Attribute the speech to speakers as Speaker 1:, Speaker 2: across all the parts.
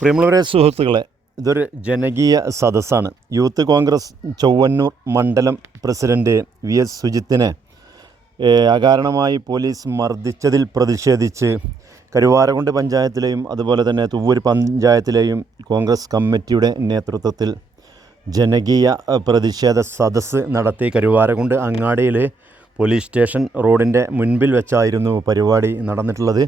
Speaker 1: പ്രിയമുള്ളവരെ സുഹൃത്തുക്കളെ ഇതൊരു ജനകീയ സദസ്സാണ്. യൂത്ത് കോൺഗ്രസ് ചൊവ്വന്നൂർ മണ്ഡലം പ്രസിഡന്റ് വി എസ് സുജിത്തിനെ അകാരണമായി പോലീസ് മർദ്ദിച്ചതിൽ പ്രതിഷേധിച്ച് കരുവാരകുണ്ട് പഞ്ചായത്തിലെയും അതുപോലെ തന്നെ തുവ്വൂർ പഞ്ചായത്തിലെയും കോൺഗ്രസ് കമ്മിറ്റിയുടെ നേതൃത്വത്തിൽ ജനകീയ പ്രതിഷേധ സദസ്സ് നടത്തി കരുവാരകുണ്ട് അങ്ങാടിയിൽ പോലീസ് സ്റ്റേഷൻ റോഡിന്റെ മുൻപിൽ വെച്ചായിരുന്നു പരിപാടി നടന്നിട്ടുള്ളത്.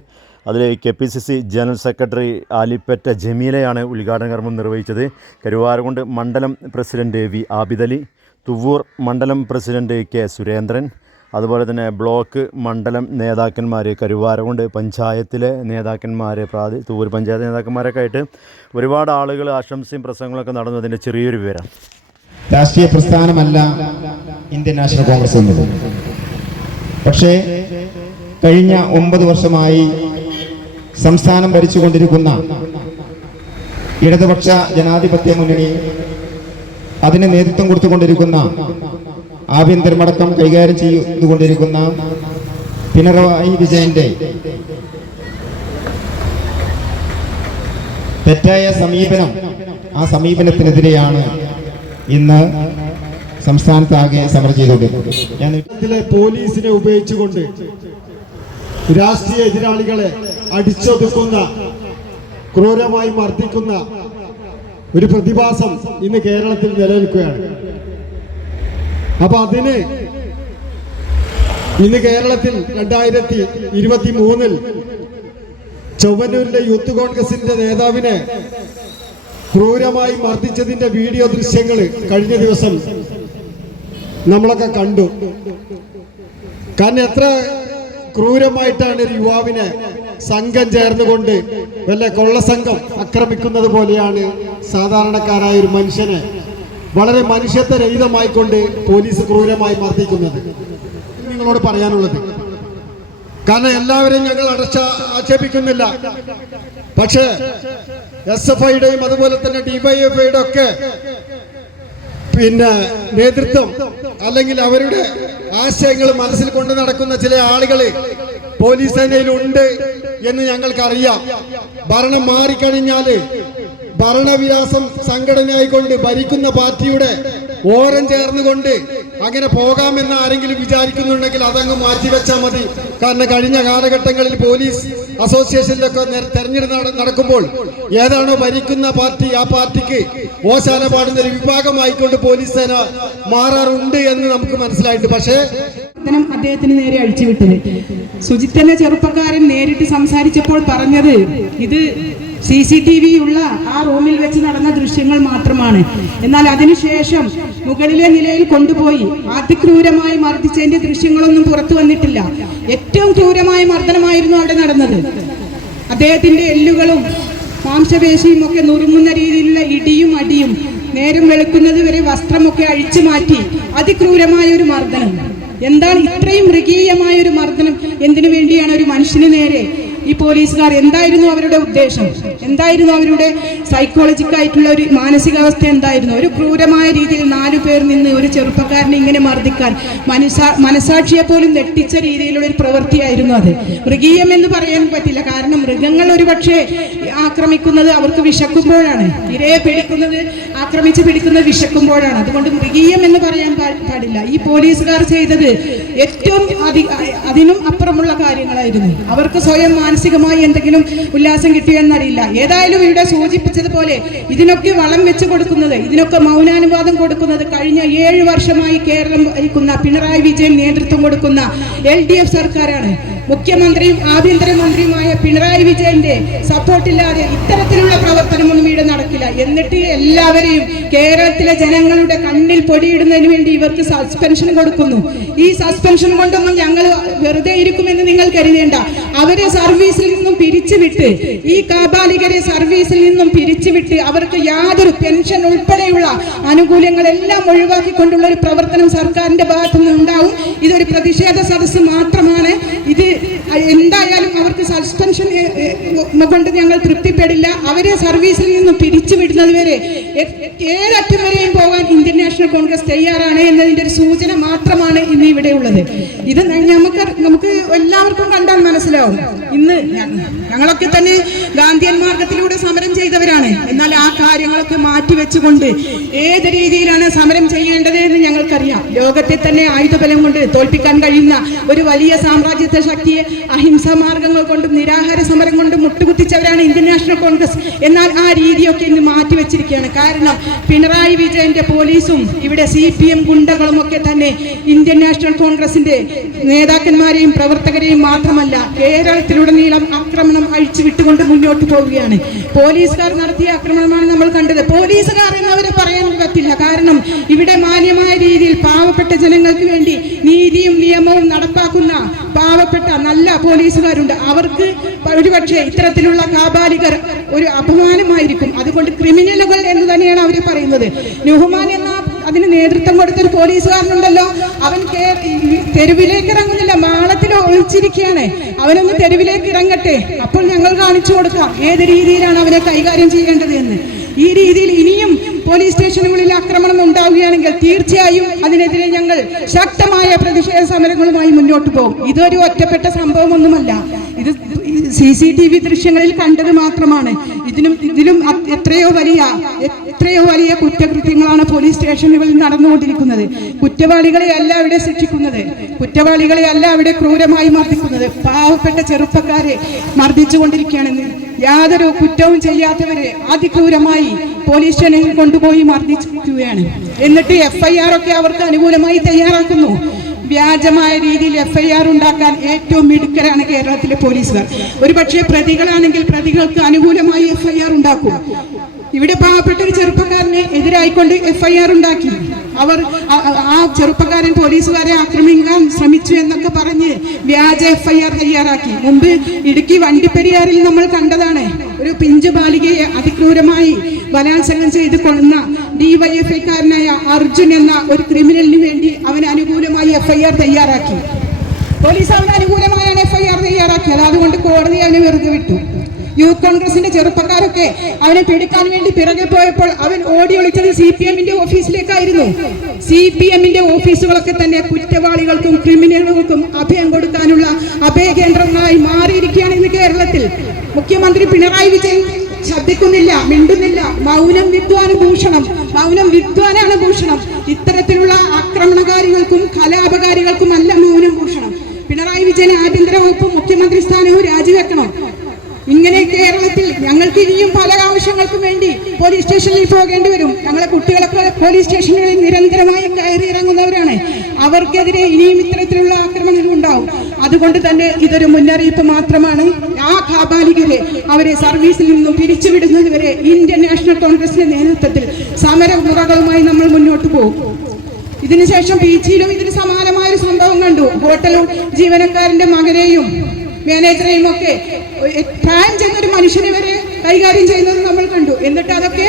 Speaker 1: അതിൽ K P C C general secretary Alippatta ജമീലയാണ് ഉദ്ഘാടന കർമ്മം നിർവഹിച്ചത്. കരുവാരകുണ്ട് മണ്ഡലം പ്രസിഡന്റ് വി ആബിദലി തുവ്വൂർ മണ്ഡലം പ്രസിഡന്റ് കെ സുരേന്ദ്രൻ അതുപോലെ തന്നെ ബ്ലോക്ക് മണ്ഡലം നേതാക്കന്മാർ കരുവാരകുണ്ട് പഞ്ചായത്തിലെ നേതാക്കന്മാർ പ്രാതി തുവൂർ പഞ്ചായത്ത് നേതാക്കന്മാരൊക്കെ ആയിട്ട് ഒരുപാട് ആളുകൾ ആശംസയും പ്രസംഗങ്ങളൊക്കെ നടന്നു അതിന്റെ ചെറിയൊരു വിവരം.
Speaker 2: രാഷ്ട്രീയ പ്രസ്ഥാനമല്ല ഇന്ത്യൻ നാഷണൽ കോൺഗ്രസ് എന്നത്. പക്ഷേ കഴിഞ്ഞ ഒമ്പത് വർഷമായി സംസ്ഥാനം ഭരിച്ചുകൊണ്ടിരിക്കുന്ന ഇടതുപക്ഷ ജനാധിപത്യ മുന്നണി അതിന് നേതൃത്വം കൊടുത്തുകൊണ്ടിരിക്കുന്ന ആഭ്യന്തരമടക്കം കൈകാര്യം ചെയ്തുകൊണ്ടിരിക്കുന്ന പിണറായി വിജയന്റെ തെറ്റായ സമീപനം ആ സമീപനത്തിനെതിരെയാണ് ഇന്ന് സംസ്ഥാനത്താകെ സമരം ചെയ്തുകൊണ്ടിരിക്കുന്നത്.
Speaker 3: പോലീസിനെ ഉപയോഗിച്ചുകൊണ്ട് രാഷ്ട്രീയ എതിരാളികളെ അടിച്ചൊതുക്കുന്ന ക്രൂരമായി മർദ്ദിക്കുന്ന ഒരു പ്രതിഭാസം ഇന്ന് കേരളത്തിൽ നിലനിൽക്കുകയാണ്. അപ്പൊ അതിന് ഇന്ന് കേരളത്തിൽ രണ്ടായിരത്തി ഇരുപത്തി മൂന്നിൽ ചൊവ്വന്നൂരിലെ യൂത്ത് കോൺഗ്രസിന്റെ നേതാവിനെ ക്രൂരമായി മർദ്ദിച്ചതിന്റെ വീഡിയോ ദൃശ്യങ്ങൾ കഴിഞ്ഞ ദിവസം നമ്മളൊക്കെ കണ്ടു. കാരണം എത്ര ക്രൂരമായിട്ടാണ് ഒരു യുവാവിനെ സംഘം ചേർന്നുകൊണ്ട് വല്ല കൊള്ളസംഘം ആക്രമിക്കുന്നത് പോലെയാണ് സാധാരണക്കാരായ ഒരു മനുഷ്യനെ വളരെ മനുഷ്യത്വ രഹിതമായിക്കൊണ്ട് പോലീസ് ക്രൂരമായി മർദ്ദിക്കുന്നത്. നിങ്ങളോട് പറയാനുള്ളത്. കാരണം എല്ലാവരെയും ഞങ്ങൾ അടച്ച ആക്ഷേപിക്കുന്നില്ല. പക്ഷേ എസ് എഫ് ഐയുടെയും അതുപോലെ തന്നെ ഡിവൈഎഫ്ഐയുടെ ഒക്കെ പിന്നെ നേതൃത്വം അല്ലെങ്കിൽ അവരുടെ ആശയങ്ങൾ മനസ്സിൽ കൊണ്ട് നടക്കുന്ന ചില ആളുകൾ പോലീസ് സേനയിലുണ്ട് എന്ന് ഞങ്ങൾക്കറിയാം. ഭരണം മാറിക്കഴിഞ്ഞാൽ ഭരണവിലാസം സംഘടനയായിക്കൊണ്ട് ഭരിക്കുന്ന പാർട്ടിയുടെ ഓരം ചേർന്നുകൊണ്ട് അങ്ങനെ പോകാമെന്ന് ആരെങ്കിലും വിചാരിക്കുന്നുണ്ടെങ്കിൽ അതങ്ങ് മാറ്റിവെച്ചാൽ മതി. കാരണം കഴിഞ്ഞ കാലഘട്ടങ്ങളിൽ പോലീസ് അസോസിയേഷനിലൊക്കെ തെരഞ്ഞെടുപ്പ് നട- നടക്കുമ്പോൾ ഏതാണോ ഭരിക്കുന്ന പാർട്ടി ആ പാർട്ടിക്ക് ഓശാല പാടുന്ന ഒരു വിഭാഗമായിക്കൊണ്ട് പോലീസ് സേന മാറാറുണ്ട് എന്ന് നമുക്ക് മനസ്സിലായിട്ട് പക്ഷേ
Speaker 4: അദ്ദേഹത്തിന് നേരെ അഴിച്ചുവിട്ടത്. സുജിത്ത് എന്ന ചെറുപ്പക്കാരൻ നേരിട്ട് സംസാരിച്ചപ്പോൾ പറഞ്ഞത് ഇത് സി സി ടി വി ഉള്ള ആ റൂമിൽ വെച്ച് നടന്ന ദൃശ്യങ്ങൾ മാത്രമാണ്. എന്നാൽ അതിനുശേഷം മുകളിലെ നിലയിൽ കൊണ്ടുപോയി അതിക്രൂരമായി മർദ്ദിച്ചതിന്റെ ദൃശ്യങ്ങളൊന്നും പുറത്തു വന്നിട്ടില്ല. ഏറ്റവും ക്രൂരമായ മർദ്ദനമായിരുന്നു അവിടെ നടന്നത്. അദ്ദേഹത്തിന്റെ എല്ലുകളും മാംസപേശിയും ഒക്കെ നുറുങ്ങുന്ന രീതിയിലുള്ള ഇടിയും അടിയും നേരം വെളുക്കുന്നത് വരെ വസ്ത്രമൊക്കെ അഴിച്ചു മാറ്റി അതിക്രൂരമായ ഒരു മർദ്ദനം. എന്താണ് ഇത്രയും മൃഗീയമായ ഒരു മർദ്ദനം എന്തിനു വേണ്ടിയാണ് ഒരു മനുഷ്യന് നേരെ ഈ പോലീസുകാർ? എന്തായിരുന്നു അവരുടെ ഉദ്ദേശം? എന്തായിരുന്നു അവരുടെ സൈക്കോളജിക്കൽ ആയിട്ടുള്ള ഒരു മാനസികാവസ്ഥ എന്തായിരുന്നു? ഒരു ക്രൂരമായ രീതിയിൽ നാലു പേർ നിന്ന് ഒരു ചെറുപ്പക്കാരനെ ഇങ്ങനെ മർദ്ദിക്കാൻ മനസാ മനസാക്ഷിയെ പോലും നെട്ടിച്ച രീതിയിലുള്ള ഒരു പ്രവൃത്തിയായിരുന്നു അത്. മൃഗീയം എന്ന് പറയാൻ പറ്റില്ല. കാരണം മൃഗങ്ങൾ ഒരുപക്ഷെ ആക്രമിക്കുന്നത് അവർക്ക് വിശക്കുമ്പോഴാണ്. ഇരയെ പിടിക്കുന്നത് ആക്രമിച്ച് പിടിക്കുന്നത് വിശക്കുമ്പോഴാണ്. അതുകൊണ്ട് മൃഗീയം എന്ന് പറയാൻ പാടില്ല. ഈ പോലീസുകാർ ചെയ്തത് ഏറ്റവും അധി അതിനും അപ്പുറമുള്ള കാര്യങ്ങളായിരുന്നു. അവർക്ക് സ്വയം മാനസികമായി എന്തെങ്കിലും ഉല്ലാസം കിട്ടിയെന്നറിയില്ല. ഏതായാലും ഇവിടെ സൂചിപ്പിച്ചതുപോലെ ഇതിനൊക്കെ വളം വെച്ചു കൊടുക്കുന്നത് ഇതിനൊക്കെ മൗനാനുവാദം കൊടുക്കുന്നത് കഴിഞ്ഞ ഏഴ് വർഷമായി കേരളം ഭരിക്കുന്ന പിണറായി വിജയൻ നേതൃത്വം കൊടുക്കുന്ന എൽ ഡി എഫ് സർക്കാരാണ്. മുഖ്യമന്ത്രിയും ആഭ്യന്തരമന്ത്രിയുമായ പിണറായി വിജയന്റെ സപ്പോർട്ടില്ലാതെ ഇത്തരത്തിലുള്ള പ്രവർത്തനമൊന്നും ഇവിടെ നടക്കില്ല. എന്നിട്ട് എല്ലാവരെയും കേരളത്തിലെ ജനങ്ങളുടെ കണ്ണിൽ പൊടിയിടുന്നതിന് വേണ്ടി ഇവർക്ക് സസ്പെൻഷൻ കൊടുക്കുന്നു. ഈ സസ്പെൻഷൻ കൊണ്ടൊന്നും ഞങ്ങൾ വെറുതെ ഇരിക്കുമെന്ന് നിങ്ങൾ കരുതേണ്ട. അവരെ പിരിച്ചുവിട്ട് ഈ കാബാലികരെ സർവീസിൽ നിന്നും പിരിച്ചുവിട്ട് അവർക്ക് യാതൊരു പെൻഷൻ ഉൾപ്പെടെയുള്ള ആനുകൂല്യങ്ങളെല്ലാം ഒഴിവാക്കിക്കൊണ്ടുള്ള ഒരു പ്രവർത്തനം സർക്കാരിന്റെ ഭാഗത്തു നിന്ന് ഉണ്ടാവും. ഇതൊരു പ്രതിഷേധ സദസ്സ് മാത്രമാണ്. ഇത് എന്തായാലും അവർക്ക് സസ്പെൻഷൻ കൊണ്ട് ഞങ്ങൾ തൃപ്തിപ്പെടില്ല. അവരെ സർവീസിൽ നിന്നും പിരിച്ചുവിടുന്നത് വരെ ഏതറ്റം വരെയും പോകാൻ ഇന്ത്യൻ നാഷണൽ കോൺഗ്രസ് തയ്യാറാണ് എന്നതിന്റെ ഒരു സൂചന മാത്രമാണ് ഇന്ന് ഇവിടെ ഉള്ളത്. ഇത് നമുക്ക് നമുക്ക് എല്ലാവർക്കും കണ്ടാൽ മനസ്സിലാവും. ഇന്ന് ഞങ്ങളൊക്കെ തന്നെ ഗാന്ധിയൻ മാർഗത്തിലൂടെ സമരം ചെയ്തവരാണ്. എന്നാൽ ആ കാര്യങ്ങളൊക്കെ മാറ്റിവെച്ചുകൊണ്ട് ഏത് രീതിയിലാണ് സമരം ചെയ്യേണ്ടത് എന്ന് ഞങ്ങൾക്കറിയാം. ലോകത്തെ തന്നെ ആയുധബലം കൊണ്ട് തോൽപ്പിക്കാൻ കഴിയുന്ന ഒരു വലിയ സാമ്രാജ്യത്വ ശക്തിയെ അഹിംസാ മാർഗങ്ങൾ കൊണ്ടും നിരാഹാര സമരം കൊണ്ടും മുട്ടുകുത്തിച്ചവരാണ് ഇന്ത്യൻ നാഷണൽ കോൺഗ്രസ്. എന്നാൽ ആ രീതിയൊക്കെ ഇന്ന് മാറ്റി വെച്ചിരിക്കുകയാണ്. കാരണം പിണറായി വിജയന്റെ പോലീസും ഇവിടെ സി പി എം ഗുണ്ടകളും ഒക്കെ തന്നെ ഇന്ത്യൻ നാഷണൽ കോൺഗ്രസിന്റെ നേതാക്കന്മാരെയും പ്രവർത്തകരെയും മാത്രമല്ല കേരളത്തിലുടനീളം ആക്രമണം അഴിച്ചു വിട്ടുകൊണ്ട് മുന്നോട്ട് പോവുകയാണ്. പോലീസുകാർ നടത്തിയ ആക്രമണമാണ് നമ്മൾ കണ്ടത്. പോലീസുകാർ എന്നവരെ പറയാൻ പറ്റില്ല കാരണം ഇവിടെ മാന്യമായ രീതിയിൽ പാവപ്പെട്ട ജനങ്ങൾക്ക് വേണ്ടി നീതിയും നിയമവും നടപ്പാക്കുന്ന പാവപ്പെട്ട നല്ല പോലീസുകാരുണ്ട്. അവർക്ക് ഒരുപക്ഷെ ഇത്തരത്തിലുള്ള കാബാലികർ ഒരു അപമാനമായിരിക്കും. അതുകൊണ്ട് ക്രിമിനലുകൾ എന്ന് തന്നെയാണ് അവർ പറയുന്നത്. നുഹ്മാൻ എന്ന അതിന് നേതൃത്വം കൊടുത്തൊരു പോലീസുകാരനുണ്ടല്ലോ. അവൻ തെരുവിലേക്ക് ഇറങ്ങുന്നില്ല. മാളത്തിൽ ഒളിച്ചിരിക്കുകയാണ്. അവനൊന്ന് തെരുവിലേക്ക് ഇറങ്ങട്ടെ. അപ്പോൾ ഞങ്ങൾ കാണിച്ചു കൊടുക്കാം ഏത് രീതിയിലാണ് അവനെ കൈകാര്യം ചെയ്യേണ്ടത് എന്ന്. ഈ രീതിയിൽ ഇനിയും പോലീസ് സ്റ്റേഷനുകളിൽ ആക്രമണം ഉണ്ടാവുകയാണെങ്കിൽ തീർച്ചയായും അതിനെതിരെ ഞങ്ങൾ ശക്തമായ പ്രതിഷേധ സമരങ്ങളുമായി മുന്നോട്ട് പോകും. ഇതൊരു ഒറ്റപ്പെട്ട സംഭവമൊന്നുമല്ല. ഇത് സി സി ടി വി ദൃശ്യങ്ങളിൽ കണ്ടത് മാത്രമാണ്. ഇതിനും ഇതിലും എത്രയോ വലിയ എത്രയോ വലിയ കുറ്റകൃത്യങ്ങളാണ് പോലീസ് സ്റ്റേഷനുകളിൽ നടന്നുകൊണ്ടിരിക്കുന്നത്. കുറ്റവാളികളെ അല്ല അവിടെ ശിക്ഷിക്കുന്നത്. കുറ്റവാളികളെ അല്ല അവിടെ ക്രൂരമായി മർദ്ദിക്കുന്നത്. പാവപ്പെട്ട ചെറുപ്പക്കാരെ മർദ്ദിച്ചുകൊണ്ടിരിക്കുകയാണെന്ന്. യാതൊരു കുറ്റവും ചെയ്യാത്തവരെ അതിക്രൂരമായി പോലീസ് സ്റ്റേഷനിൽ കൊണ്ടുപോയി മർദ്ദിക്കുകയാണ് എന്നിട്ട് എഫ്ഐആർ ഒക്കെ അവർക്ക് അനുകൂലമായി തയ്യാറാക്കുന്നു. വ്യാജമായ രീതിയിൽ എഫ്ഐആർ ഉണ്ടാക്കാൻ ഏറ്റവും മിടുക്കരാണ് കേരളത്തിലെ പോലീസുകാർ. ഒരു പക്ഷേ പ്രതികളാണെങ്കിൽ പ്രതികൾക്ക് അനുകൂലമായി എഫ്ഐആർ ഉണ്ടാക്കും. ഇവിടെ പാവപ്പെട്ട ഒരു ചെറുപ്പക്കാരനെ എതിരായിക്കൊണ്ട് എഫ് ഐ ആർ ഉണ്ടാക്കി. അവർ ആ- ചെറുപ്പക്കാരൻ പോലീസുകാരെ ആക്രമിക്കാൻ ശ്രമിച്ചു എന്നൊക്കെ പറഞ്ഞ് വ്യാജ എഫ് ഐ ആർ തയ്യാറാക്കി. മുമ്പ് ഇടുക്കി വണ്ടിപ്പെരിയാറിൽ നമ്മൾ കണ്ടതാണ്. ഒരു പിഞ്ചു ബാലികയെ അതിക്രൂരമായി ബലാത്സംഗം ചെയ്ത് കൊള്ളുന്ന ഡിവൈഎഫ്ഐക്കാരനായ അർജുൻ എന്ന ഒരു ക്രിമിനലിന് വേണ്ടി അവൻ അനുകൂലമായി എഫ് ഐ ആർ തയ്യാറാക്കി. പോലീസ് അവന് അനുകൂലമായാണ് എഫ് ഐ ആർ തയ്യാറാക്കിയത്. അതുകൊണ്ട് കോടതി അവനെ വെറുതെ വിട്ടു. യൂത്ത് കോൺഗ്രസിന്റെ ചെറുപ്പക്കാരൊക്കെ അവനെ പിടിക്കാൻ വേണ്ടി പിറകെ പോയപ്പോൾ അവൻ ഓടി ഒളിച്ചത് സി പി എമ്മിന്റെ ഓഫീസിലേക്കായിരുന്നു. സി പി എമ്മിന്റെ ഓഫീസുകളൊക്കെ തന്നെ കുറ്റവാളികൾക്കും ക്രിമിനലുകൾക്കും അഭയം കൊടുക്കാനുള്ള അഭയകേന്ദ്രങ്ങളായി മാറിയിരിക്കുകയാണ് ഇന്ന് കേരളത്തിൽ. മുഖ്യമന്ത്രി പിണറായി വിജയൻ ശബ്ദിക്കുന്നില്ല മിണ്ടുന്നില്ല. മൗനം വിദ്വാന് ഭൂഷണം മൗനം വിദ്വാനാണ് ഭൂഷണം. ഇത്തരത്തിലുള്ള ആക്രമണകാരികൾക്കും കലാപകാരികൾക്കും അല്ല മൗനം ഭൂഷണം. പിണറായി വിജയൻ ആഭ്യന്തര വകുപ്പ് മുഖ്യമന്ത്രി സ്ഥാനവും രാജിവെക്കണം. ഇങ്ങനെ കേരളത്തിൽ ഞങ്ങൾക്ക് ഇനിയും പല ആവശ്യങ്ങൾക്കും വേണ്ടി പോലീസ് സ്റ്റേഷനിൽ പോകേണ്ടി വരും. ഞങ്ങളെ കുട്ടികളൊക്കെ പോലീസ് സ്റ്റേഷനുകളിൽ നിരന്തരമായി കയറി ഇറങ്ങുന്നവരാണ്. അവർക്കെതിരെ ഇനിയും ഇത്തരത്തിലുള്ള ആക്രമണങ്ങൾ ഉണ്ടാവും അതുകൊണ്ട് തന്നെ ഇതൊരു മുന്നറിയിപ്പ് മാത്രമാണ്. ആ കാബാലികരെ അവരെ സർവീസിൽ നിന്നും പിരിച്ചുവിടുന്നതുവരെ ഇന്ത്യൻ നാഷണൽ കോൺഗ്രസിന്റെ നേതൃത്വത്തിൽ സമരമുറകളുമായി നമ്മൾ മുന്നോട്ട് പോകും. ഇതിനുശേഷം ബീച്ചിലും ഇതിന് സമാനമായ ഒരു സംഭവം കണ്ടു. ഹോട്ടൽ ജീവനക്കാരന്റെ മകനെയും മാനേജറെയും ഒക്കെ പ്രായം ഒരു മനുഷ്യനെ വരെ കൈകാര്യം ചെയ്യുന്നത് നമ്മൾ കണ്ടു. എന്നിട്ട് അതൊക്കെ